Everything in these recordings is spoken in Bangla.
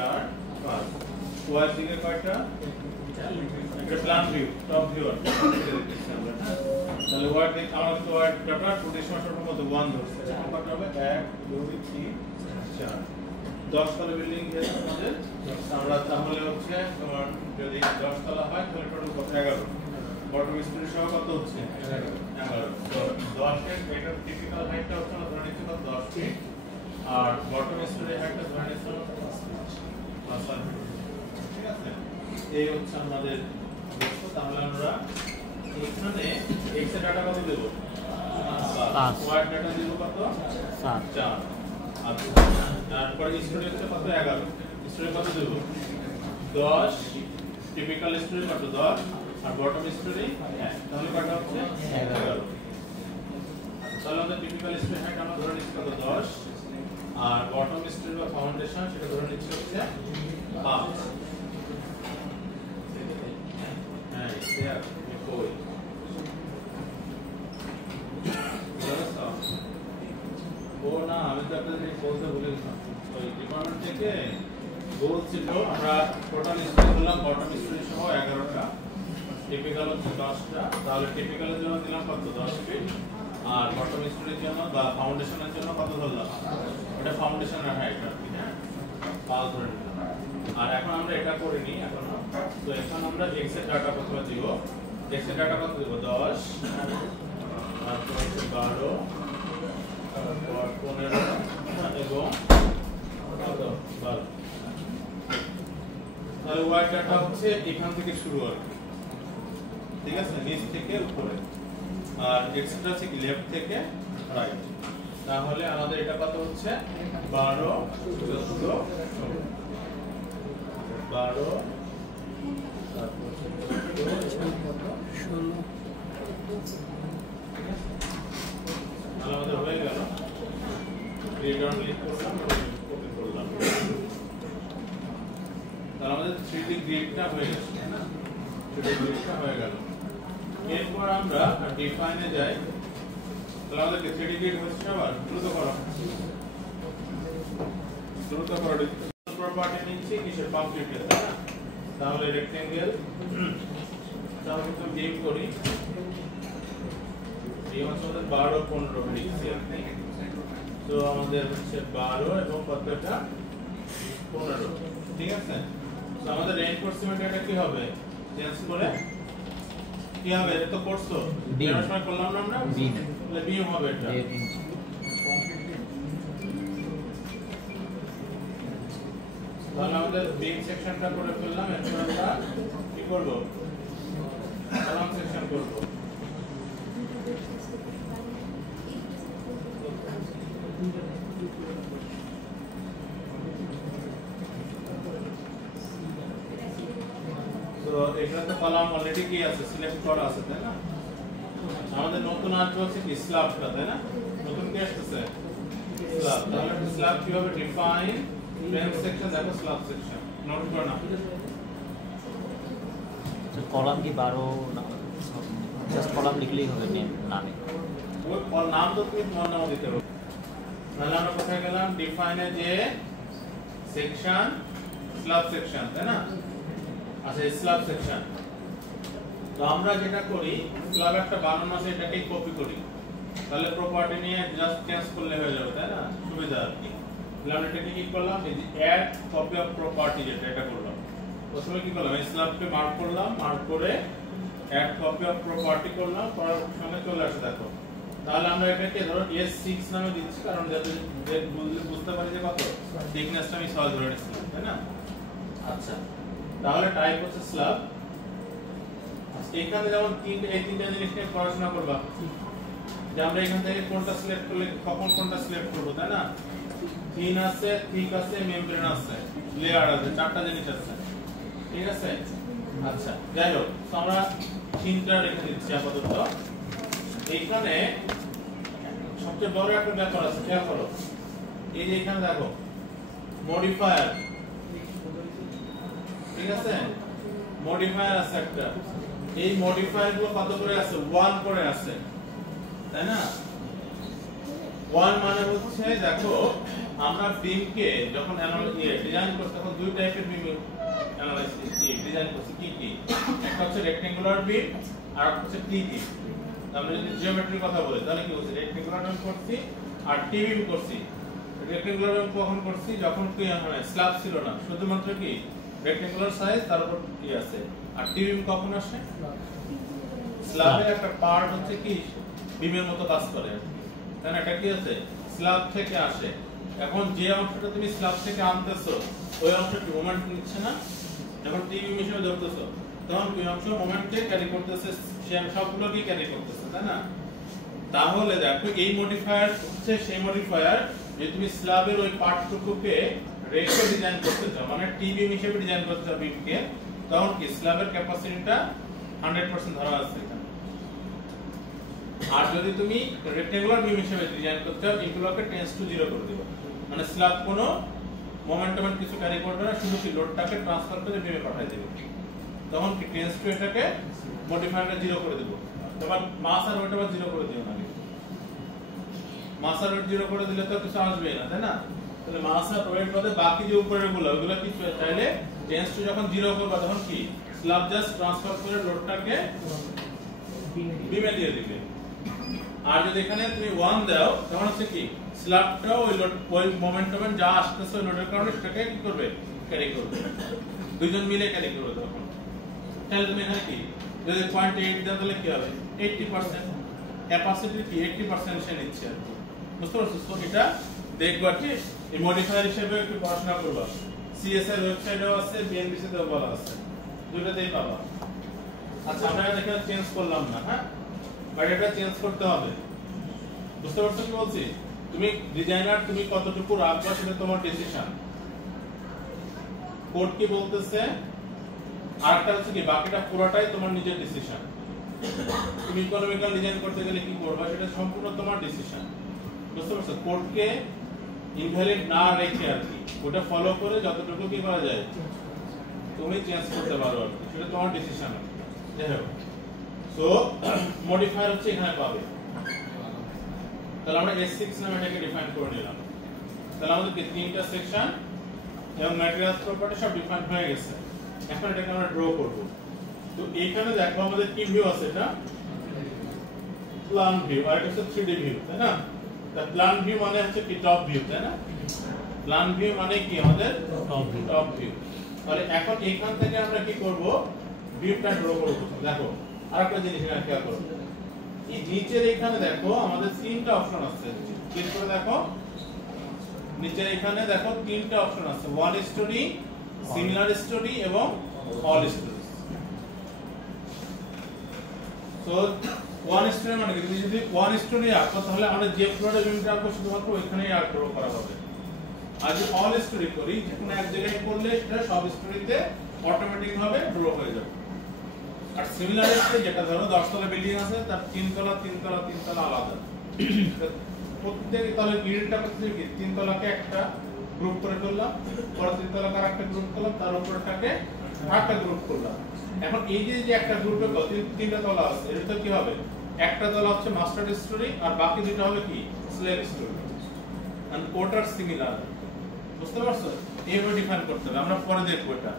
4 5 ওয়াই দিকে কয়টা এটা প্ল্যান ভিউ টপ ভিউ আমরা তাহলে ওয়াই দিক আমরা তো ওয়াই ডাটা টোটাল সমস্যার মধ্যে 1 ধরছে কত হবে 1 2 3 4 10 তলা বিল্ডিং এর আমাদের আমরা তাহলে হচ্ছে তোমার যদি 10 তলা হয় তাহলে টোটাল কত 11 বটম স্টোরি সহ কত হচ্ছে 11 তো 10 এর এটা টিপিক্যাল হাইটটা হচ্ছে আমরা ধরে নিচ্ছি 10 ফিট আর বটম স্টোরি হাইটটা ধরে নিচ্ছি 5 ফিট ঠিক আছে এই হচ্ছে আমাদের দেখো তাহলে আমরা এখানে x এর ডাটা কত দেব 5 y ডাটা দেব কত 4 আচ্ছা তারপরে স্টোরি হচ্ছে কত 11 স্টোরি কত দেব 10 টিপিক্যাল স্টোরি কত 10 আর বটম স্টোরি 1 তাহলে কত হচ্ছে 11 তাহলে আমাদের টিপিক্যাল স্টোরি হাইট আমরা ধরে নিচ্ছি কত 10 আর বটম স্টোরি বা ফাউন্ডেশন সেটা ধরে নিচ্ছি হচ্ছে 5 হ্যাঁ এটা কই ও না আমি তো আপনাদের বলতে ভুলে গেলাম ওই ডিপার্টমেন্ট থেকে বলছিল আমরা টোটাল স্টোরি দিলাম বটম স্টোরি সহ 11টা টিপিক্যাল হচ্ছে 10টা তাহলে টিপিক্যালের জন্য দিলাম কত 10 ফিট আর বটম স্টোরির জন্য বা ফাউন্ডেশনের জন্য কত ধরলাম এটা ফাউন্ডেশনের হাইট আর কি হ্যাঁ 5 ধরে নিলাম আর এখন আমরা এটা করিনি এখনো তো এখন আমরা x এর ডাটা প্রথমে দিব x এর ডাটা কত দেব 10 তারপর হচ্ছে 12 তারপর 15 এবং কত 12 তাহলে y ডাটা হচ্ছে এখান থেকে শুরু আর ঠিক আছে নিচ থেকে উপরে আর x টা হচ্ছে লেফট থেকে রাইট তাহলে আমাদের এটা কত হচ্ছে 12 14 12 তারপর 16 আমাদের হয়ে গেল রিটার্ন লিখ করলাম কপি করলাম তাহলে আমাদের 3D গ্রিডটা হয়ে গেছে না 3D গ্রিডটা হয়ে গেল এরপর আমরা ডিফাইনে যাই তাহলে আমাদের 3D গ্রিড হচ্ছে আবার দ্রুত করো প্রপার্টি নিচ্ছি কিসের কমপ্লিটের তাই না তাহলে রেক্টেঙ্গেল তাহলে তো গেম করি এই হচ্ছে আমাদের 12 15 লিখছি আপনি তো আমাদের হচ্ছে 12 এবং কতটা 15 ঠিক আছে তো আমাদের রেইনফোর্সমেন্ট এটা কি হবে চেঞ্জ করে কি হবে এটা তো করছো এর সময় করলাম না আমরা বিম তাহলে বিম হবে এটা তাহলে আমাদের বিম সেকশনটা করে ফেললাম এখন আমরা কি করব কলাম সেকশন করব তো এটা তো কলাম অলরেডি কি আছে সিলেক্ট করা আছে তাই না আমাদের নতুন আসবে হচ্ছে কি স্ল্যাবটা তাই না নতুন কি আসছে স্ল্যাব তাহলে স্ল্যাব কিভাবে ডিফাইন ফ্রেম সেকশন দেখো স্ল্যাব সেকশন নোট করো না তো কলাম কি 12 না জাস্ট কলাম লিখলেই হবে নামে ওই নাম তো তুমি তোমার নাম দিতে হবে তাহলে আমরা কোথায় গেলাম ডিফাইনে যে সেকশন স্ল্যাব সেকশন তাই না আচ্ছা স্ল্যাব সেকশন তো আমরা যেটা করি স্ল্যাব একটা বানানো আছে এটাকে কপি করি তাহলে প্রপার্টি নিয়ে জাস্ট চেঞ্জ করলে হয়ে যাবে তাই না সুবিধা আর কি তাহলে আমরা এটাকে কি করলাম এই যে অ্যাড কপি অফ প্রপার্টি যেটা এটা করলাম প্রথমে কি করলাম এই স্ল্যাবকে মার্ক করলাম মার্ক করে অ্যাড কপি অফ প্রপার্টি করলাম করার সঙ্গে চলে আসে দেখো তাহলে আমরা এটাকে ধরো S6 নামে দিচ্ছি কারণ যাতে বুঝতে পারি যে কত থিকনেসটা আমি সহজ ধরে নিচ্ছি তাই না আচ্ছা তাহলে টাইপ হচ্ছে স্ল্যাব এখানে যেমন এই তিনটা জিনিস নিয়ে পড়াশোনা করবা যে আমরা এখান থেকে কোনটা সিলেক্ট করলে কখন কোনটা সিলেক্ট করব তাই না থিন আছে থিক আছে মেমব্রেন আছে লেয়ার আছে চারটা জিনিস আছে ঠিক আছে আচ্ছা যাই হোক তো আমরা তিনটা রেখে দিচ্ছি আপাতত এইখানে সবচেয়ে বড় একটা ব্যাপার আছে খেয়াল করো এই যে এখানে দেখো মডিফায়ার ঠিক আছে মডিফায়ার আছে একটা এই মডিফায়ার গুলো কত করে আছে 1 করে আছে তাই না ওয়ান মানে হচ্ছে দেখো আমরা বিমকে যখন ডিজাইন করছি তখন দুই টাইপের বিম অ্যানালাইসিস ডিজাইন করছি কি কি, একটা হচ্ছে রেক্টেঙ্গুলার বিম আর একটা হচ্ছে টি বিম। আমরা যদি জিওমেট্রির কথা বলি তাহলে কি হচ্ছে রেক্টেঙ্গুলার বিম করছি আর টি বিম করছি। রেক্টেঙ্গুলার বিম কখন করছি যখন কি স্ল্যাব ছিল না, শুধুমাত্র কি রেক্টেঙ্গুলার সাইজ তার উপর আছে। আর টি বিম কখন আসে স্ল্যাবের একটা পার্ট হচ্ছে কি বিমের মতো কাজ করে, কারণ এটা কি আছে স্ল্যাব থেকে আসে। এখন যে অংশটা তুমি স্ল্যাব থেকে আনতেছো ওই অংশটা মোমেন্ট নিচ্ছে না, এখন টি বিম হিসেবে ধরতেছো তখন ওই অংশ মোমেন্টে ক্যারি করতেছে, সবগুলোকে ক্যারি করতেছে, তাই না? তাহলে দেখো এই মডিফায়ার হচ্ছে সেই মডিফায়ার যে তুমি স্ল্যাবের ওই পার্টটুকুকে রেখে ডিজাইন করতে চাও, মানে টি বিম হিসেবে ডিজাইন করতে চাও বিমকে, তখন কি স্ল্যাবের ক্যাপাসিটিটা 100% ধরা আছে এখানে। আর যদি তুমি রেক্টেঙ্গুলার বিম হিসেবে ডিজাইন করতে চাও এগুলোকে টেন্স টু 0 করে দিবা, মানে স্ল্যাব কোনো মোমেন্টাম কিছু ক্যারি করবে না, শুধু কি লোডটাকে ট্রান্সফার করে বিমে পাঠিয়ে দেবে, তখন কি টেন্স টু এটাকে মডিফায়ারটা 0 করে দেব। তখন মাস আর ওয়েট আবার 0 করে দিও না, মাস আর ওয়েট 0 করে দিলে তো কিছু আসবে না, তাই না? তাহলে মাস আর ওয়েট বাদে বাকি যে উপরের গুলো ওগুলো কি চাইলে টেন্স টু যখন 0 করবে তখন কি স্ল্যাব জাস্ট ট্রান্সফার করে লোডটাকে বিমে দিয়ে দিবে। আর যদি এখানে তুমি 1 দাও তখন হচ্ছে কি স্ল্যাবটা ওই লোড ওই মোমেন্টাম যা আসতেছে ওই লোডের কারণে সেটাকে কি করবে ক্যারি করবে, দুইজন মিলে ক্যারি করবে। তখন তাহলে তুমি এখানে কি যদি 0.8 দাও তাহলে কি হবে 80% ক্যাপাসিটি কি 80% সে নিচ্ছে, বুঝতে পারছো? তো এটা দেখবা কি এই মডিফায়ার হিসেবে একটু পড়াশোনা করবা, সিএসআই ওয়েবসাইটেও আছে, বিএনবিসি তেও বলা আছে, দুটোতেই পাবা। আচ্ছা আমরা এখানে চেঞ্জ করলাম না, হ্যাঁ, বাট এটা চেঞ্জ করতে হবে, বুঝতে পারছো কি বলছি? তুমি ডিজাইনার তুমি কতটুকু রাখবা সেটা তোমার ডিসিশন, কোড কি বলতেছে আর একটা হচ্ছে কি বাকিটা পুরোটাই তোমার নিজের ডিসিশন। তুমি ইকোনমিক্যাল ডিজাইন করতে গেলে কি করবা সেটা সম্পূর্ণ তোমার ডিসিশন, বুঝতে পারছো? কোডকে ইনভ্যালিড না রেখে আর কি ওটা ফলো করে যতটুকু কি করা যায় তুমি চেঞ্জ করতে পারো আর কি, সেটা তোমার ডিসিশন। যাই হোক, সো মডিফায়ার হচ্ছে এখানে পাবে। তাহলে আমরা S6 নামে এটাকে ডিফাইন করে নিলাম। তাহলে আমাদের কি তিনটা সেকশন এবং ম্যাটেরিয়ালস প্রপার্টি সব ডিফাইন হয়ে গেছে। এখন এটাকে আমরা ড্র করব। তো এইখানে দেখো আমাদের কি ভিউ আছে, এটা প্ল্যান ভিউ আর এটা হচ্ছে 3D ভিউ, তাই না? তা প্ল্যান ভিউ মানে হচ্ছে কি টপ ভিউ, তাই না? প্ল্যান ভিউ মানে কি আমাদের টপ ভিউ। তাহলে এখন এইখান থেকে আমরা কি করব ভিউটা ড্র করব। দেখো আরেকটা জিনিস এখানে খেয়াল করো, এই নিচের এখানে দেখো আমাদের তিনটা অপশন আছে, ক্লিক করে দেখো নিচের এখানে দেখো তিনটা অপশন আছে, ওয়ান স্টোরি, সিমিলার স্টোরি এবং অল স্টোরি। তো ওয়ান স্টোরি মানে কি, তুমি যদি ওয়ান স্টোরি আঁকো তাহলে আমরা যে ফ্লোরে বিমটা আঁকবো শুধুমাত্র ওইখানেই আর্ট ড্র করা হবে। আর যদি অল স্টোরি করি যেকোনো এক জায়গায় করলে সেটা সব স্টোরিতে অটোমেটিক ভাবে ড্র হয়ে যাবে। আর সিমিলার স্টোরি যেটা ধরো 10 তলা বিল্ডিং আছে তার 3 তলা 3 তলা 3 তলা আলাদা, প্রত্যেক তলে ইউনিটটা করতে কি 3 তলাকে একটা গ্রুপ করে করলাম, পরে 3 তলাকে আরেকটা গ্রুপ করলাম, তার উপরটাকে আরেকটা গ্রুপ করলাম। এখন এই যে একটা গ্রুপে তিনটা তলা আছে এর তো কি হবে, একটা তলা হচ্ছে মাস্টার স্টোরি আর বাকি দুটো হবে কি স্লেভ স্টোরি, এন্ড কোটার সিমিলার, বুঝতে পারছো? এইভাবে ডিফাইন করতে হবে, আমরা পরে দেখবো এটা।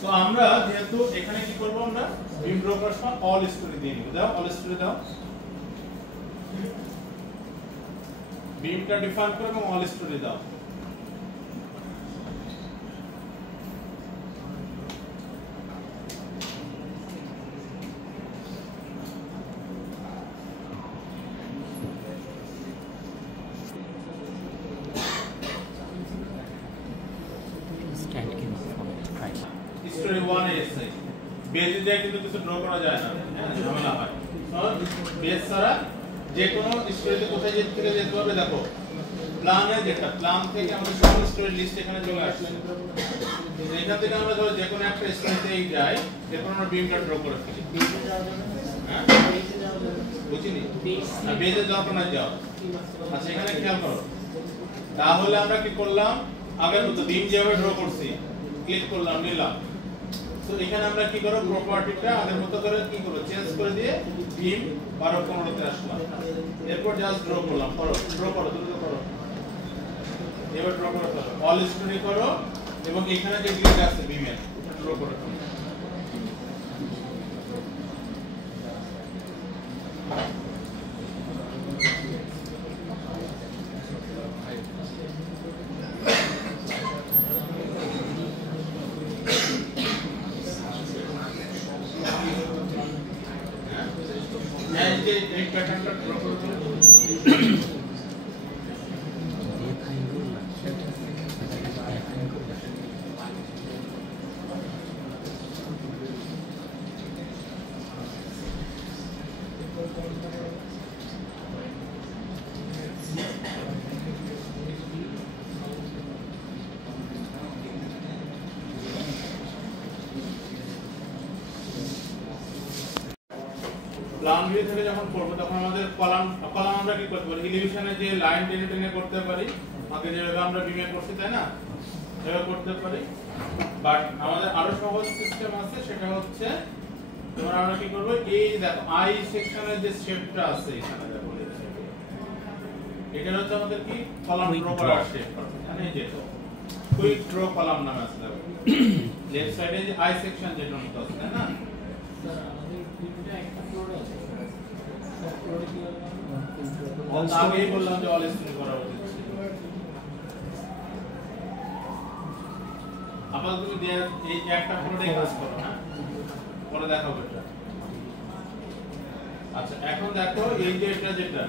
তো আমরা যেহেতু এখানে কি করব, আমরা বিম ড্র করার সময় অল স্টোরি দিয়ে নিব। দাও অল স্টোরি দাও, বিমটা ডিফাইন করো এবং অল স্টোরি দাও। স্টোরি 1 এ এসে বেজ দিয়ে কিন্তু কিছু ড্র করা যায় না, হ্যাঁ ঝামেলা হয়। তো বেজ ছাড়া যে কোনো স্টোরিতে কোথায় যেতে পারবে, দেখো প্ল্যানে যেটা প্ল্যান থেকে আমাদের সব স্টোরি লিস্ট এখানে চলে আসছে। এখান থেকে আমরা ধরো যে কোনো একটা স্টোরিতেই যাই, এরপর আমরা বিমটা ড্র করে ফেলি। হ্যাঁ বুঝিনি, বেজে যাও না যাও। আচ্ছা এখানে খেয়াল করো, তাহলে আমরা কি করলাম আগের মতো বিম যেভাবে ড্র করছি, ক্লিক করলাম নিলাম, সো এখানে আমরা কি করব প্রপার্টিটা আগের মতো করে কি করব চেঞ্জ করে দিয়ে বিম 12 15 তে আসলাম এরপর জাস্ট ড্র করলাম ড্র করো দ্রুত করো এবার ড্র করো অল স্টোরি করো এবং এখানে যে গ্রিড আছে বিমের ড্র করো এই প্যাটার্নটা ড্র করো প্ল্যান ভিউ থেকে যখন করব তখন আমাদের কলাম আমরা কি করতে পারি এলিভেশনে যে লাইন টেনে করতে পারি আগে যেভাবে আমরা বিমে করছি তাই না এভাবে করতে পারি বাট আমাদের আরো সহজ সিস্টেম আছে সেটা হচ্ছে তোমরা আমরা কি করব এই দেখো আই সেকশনের যে শেপটা আছে এখানে দেখো এটা হচ্ছে আমাদের কি কলাম ড্র করার শেপ মানে এই যে কুইক ড্র কলাম নামে আছে দেখো লেফট সাইডে যে আই সেকশন যেটা মতো আছে তাই না আগেই বললাম যে অল স্ক্রিন করা উচিত আপাতত তুমি এই একটা ফ্লোরে কাজ করো না পরে দেখাবো এটা আচ্ছা এখন দেখো এই যে এটা যেটা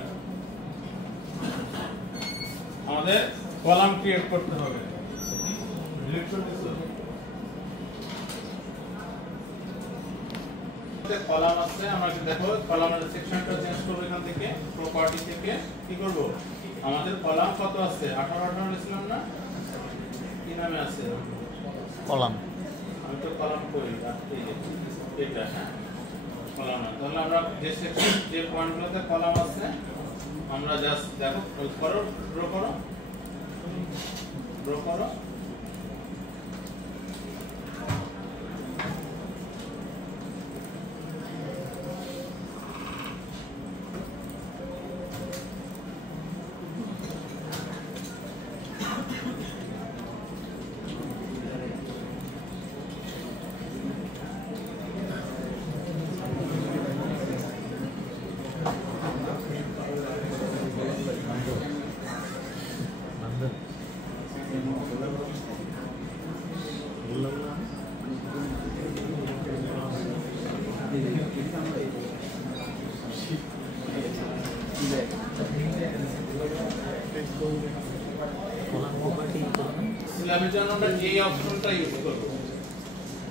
আমাদের কলাম ক্রিয়েট করতে হবে কলাম আছে আমরা কি দেখো কলামের সেকশনটা চেঞ্জ করব এখান থেকে প্রপার্টি থেকে কি করব আমাদের কলাম কত আছে 18 নিছিলাম না কি নামে আছে কলাম আমি তো কলাম করি এই যে এটা হ্যাঁ কলাম তাহলে আমরা যে সেকশন যে পয়েন্টগুলোতে কলাম আছে আমরা জাস্ট দেখো করো ড্র করো স্ল্যাবের জন্য আমরা এই অপশনটা ইউজ করব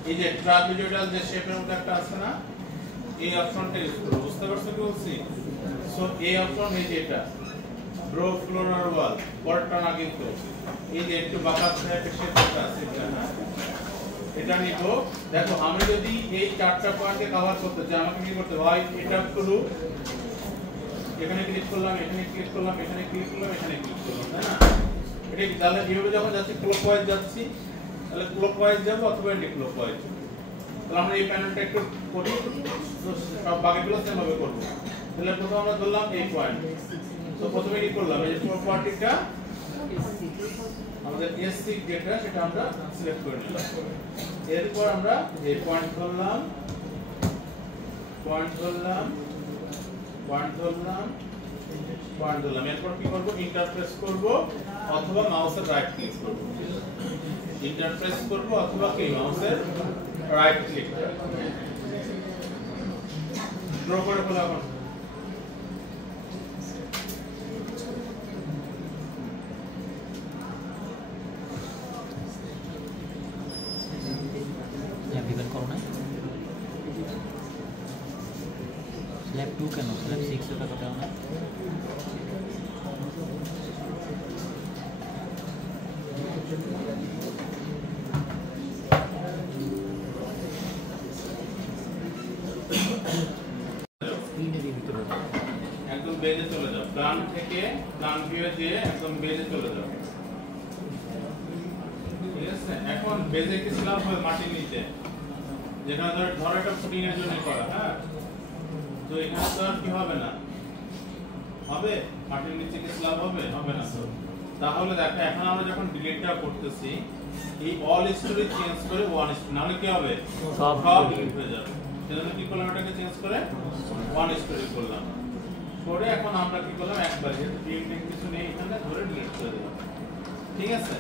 এই যে ট্রাপিজয়েডাল যে শেপের মধ্যে একটা আছে না এই অপশনটা ইউজ করব বুঝতে পারছো কি বলছি সো এই অপশন এই যে এটা ড্র ফ্লোর আর ওয়াল পরটা না কিন্তু এই যে একটু বাঁকা একটা শেপটা আছে এটা নিব দেখো আমি যদি এই চারটা পয়েন্টকে কভার করতে চাই আমাকে কি করতে হয় এটা করব এখানে ক্লিক করলাম এখানে ক্লিক করলাম এখানে ক্লিক করলাম এখানে ক্লিক করলাম তাই না এটা তাহলে এইভাবে যখন যাচ্ছি ক্লকওয়াইজ যাচ্ছি তাহলে ক্লকওয়াইজ যাব অথবা এন্টি ক্লকওয়াইজ তাহলে আমরা এই প্যানেলটা একটু করি সব বাকিগুলো সেম ভাবে করব তাহলে প্রথমে আমরা ধরলাম এই পয়েন্ট তো প্রথমে কি করলাম এই যে প্রপার্টিটা আমাদের এসসি যেটা সেটা আমরা সিলেক্ট করে নিলাম এরপর আমরা এই পয়েন্ট ধরলাম এরপর কি করব ইন্টারফেস করব অথবা মাউসের রাইট ক্লিক করব ইন্টারফেস করব অথবা কি মাউসের রাইট ক্লিক ড্র করে ফেলা এখন স্ল্যাব 2 কেন স্ল্যাব 6 এর কথা না একদম বেজে চলে যাও প্ল্যান থেকে প্ল্যান ভিউয়ে দিয়ে একদম বেজে চলে যাও ঠিক আছে এখন বেজে কি স্ল্যাব হয় মাটির নিচে যেখানে ধরো একটা ফুটিং এর জন্য করা, হ্যাঁ, তো এখানে তো আর কি হবে না, হবে মাটির নিচে কি স্ল্যাব হবে, হবে না। তো তাহলে দেখো এখন আমরা যখন ডিলিটটা করতেছি এই অল স্টোরি চেঞ্জ করে ওয়ান স্টোরি, নাহলে কি হবে সব ডিলিট হয়ে যাবে। সেজন্য কি করলাম, এটাকে চেঞ্জ করে ওয়ান স্টোরি করলাম, করে এখন আমরা কি করলাম একবার যেহেতু ডিলিটিং কিছু নেই এখানে ধরে ডিলিট করে দিলাম, ঠিক আছে।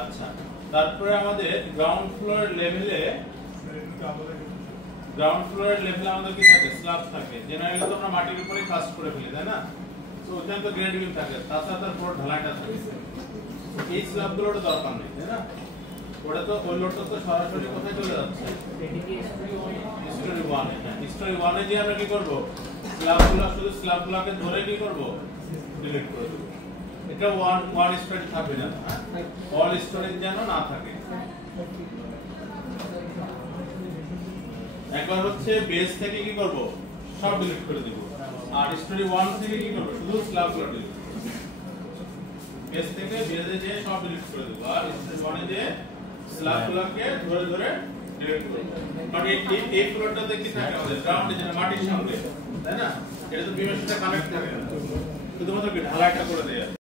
আচ্ছা, তারপরে আমাদের গ্রাউন্ড ফ্লোর লেভেলে আমাদের কি থাকে, স্ল্যাব থাকে। জেনারেলি তো আমরা মাটির উপরে কাজ করে ফেলি, তাই না? তো ওখানে তো গ্রেড বিম থাকে, তাছাড়া তার পুরো ঢালাইটা থাকে। এই স্ল্যাবগুলোর দরকার নেই, তাই না? ওটা তো ওই লোডটা তো সরাসরি কোথায় চলে যাচ্ছে, স্টোরি 1 এ। হ্যাঁ, স্টোরি 1 এ যে আমরা কি করব, শুধু স্ল্যাবগুলোকে ধরে কি করব, ডিলিট করে দেব। এটা ওয়ান স্টোরি থাকবে না, হ্যাঁ, অল স্টোরি যেন না থাকে। একবার হচ্ছে বেস থেকে কি করব, সব ডিলিট করে দেব, আর স্টোরি 1 থেকে কি করব, শুধু স্ল্যাবগুলো ডিলিট করব। বেস থেকে বেসে যে সব ডিলিট করে দেব, আর স্টোরি 1 এ যে স্ল্যাবগুলোকে ধরে ধরে ডিলিট করব। কারণ এই ফ্লোরটাতে কি থাকে আমাদের গ্রাউন্ডে, যেটা মাটির সঙ্গে, তাই না? এটা তো বিমের সাথে কানেক্ট থাকে না, শুধুমাত্র ঢালাইটা করে দেয়া।